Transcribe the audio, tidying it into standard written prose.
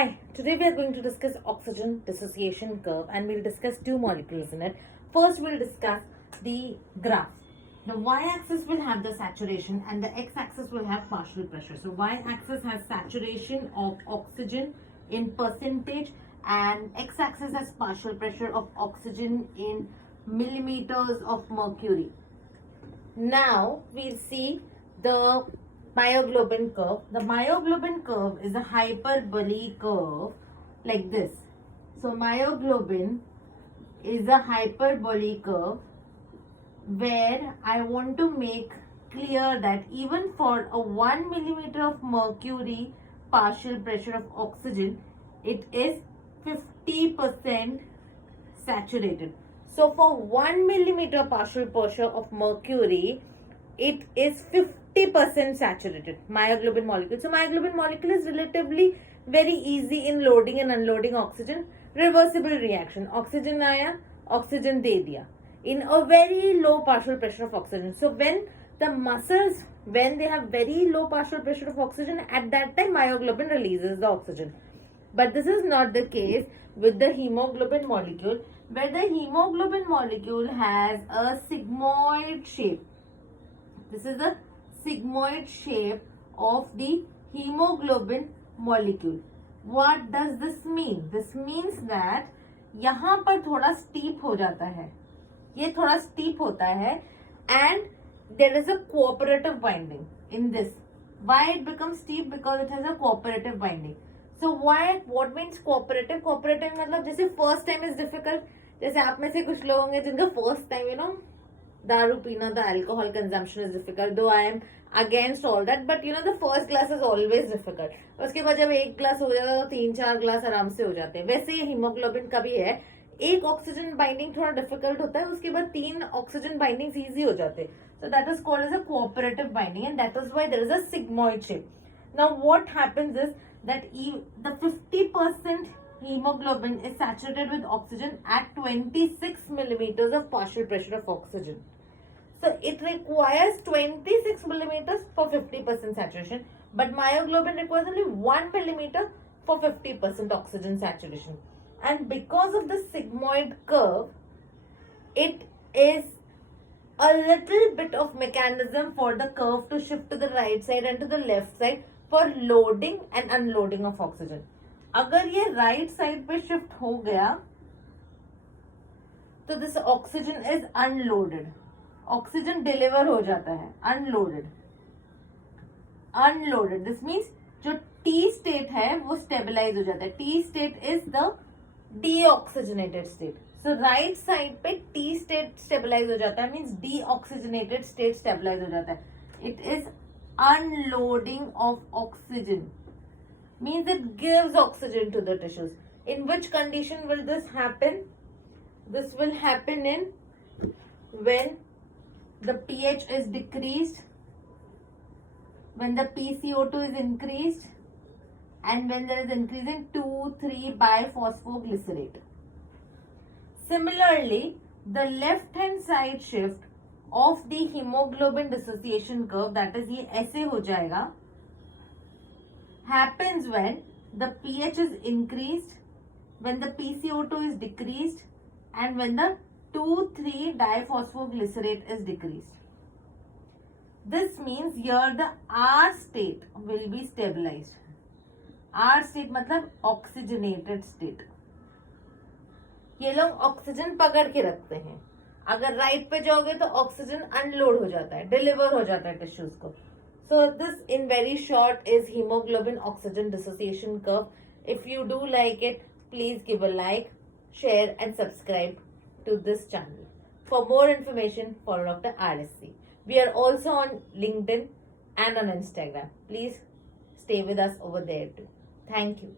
Hi, today we are going to discuss oxygen dissociation curve and we'll discuss two molecules in it. First, we'll discuss the graph. The y-axis will have the saturation and the x-axis will have partial pressure. So, y-axis has saturation of oxygen in percentage and x-axis has partial pressure of oxygen in millimeters of mercury. Now, we'll see the myoglobin curve. The myoglobin curve is a hyperbole curve like this. So myoglobin is a hyperbole curve where I want to make clear that even for a 1 millimeter of mercury partial pressure of oxygen, it is 50% saturated. So for 1 millimeter partial pressure of mercury, it is 50% saturated myoglobin molecule. So myoglobin molecule is relatively very easy in loading and unloading oxygen. Reversible reaction. Oxygen आया, oxygen दे दिया. In a very low partial pressure of oxygen. So when the muscles, when they have very low partial pressure of oxygen, at that time myoglobin releases the oxygen. But this is not the case with the hemoglobin molecule, where the hemoglobin molecule has a sigmoid shape. This is the sigmoid shape of the hemoglobin molecule. What does this mean? This means that यहाँ पर थोड़ा steep हो जाता है, ये थोड़ा steep होता है, and there is a cooperative binding in this. Why it becomes steep? Because it has a cooperative binding. So why? What means cooperative? Cooperative मतलब जैसे first time is difficult. जैसे आप में से कुछ लोग होंगे जिनका first time दारू पीना, the alcohol consumption is difficult, though I am against all that, but the first glass is always difficult. उसके बाद जब एक ग्लास हो जाता है तो 3-4 ग्लास आराम से हो जाते हैं. वैसे ही हीमोग्लोबिन का भी है, एक ऑक्सीजन बाइंडिंग थोड़ा डिफिकल्ट होता है, उसके बाद 3 ऑक्सीजन बाइंडिंग इजी हो जाते हैं. So that is called as a cooperative binding, and that is why there is a sigmoid shape. Now what happens is that the 50% hemoglobin is saturated with oxygen at 26 millimeters of partial pressure of oxygen. So it requires 26 millimeters for 50% saturation, but myoglobin requires only 1 millimeter for 50% oxygen saturation. And because of the sigmoid curve, it is a little bit of mechanism for the curve to shift to the right side and to the left side for loading and unloading of oxygen. अगर ये right side पे shift हो गया तो this oxygen is unloaded. Oxygen deliver हो जाता है. Unloaded. Unloaded. This means जो T state है वो stabilize हो जाता है. T state is the deoxygenated state. So right side पे T state stabilize हो जाता है, means deoxygenated state stabilize हो जाता है. It is unloading of oxygen. Means it gives oxygen to the tissues. In which condition will this happen? This will happen in when the pH is decreased, when the PCO2 is increased, and when there is increase in 2,3-biphosphoglycerate. Similarly, the left hand side shift of the hemoglobin dissociation curve, that is ये ऐसे हो जाएगा, happens when the pH is increased, when the PCO2 is decreased, and when the 2,3-diphosphoglycerate is decreased. This means here the R state will be stabilized. R state मतलब oxygenated state. ये लोग oxygen पकड़ के रखते हैं. अगर right पे जाओगे तो ऑक्सीजन अनलोड हो जाता है, डिलीवर हो जाता है टिश्यूज को. So this in very short is hemoglobin oxygen dissociation curve. If you do like it, please give a like, share and subscribe to this channel. For more information, follow Dr. RSC. We are also on LinkedIn and on Instagram. Please stay with us over there too. Thank you.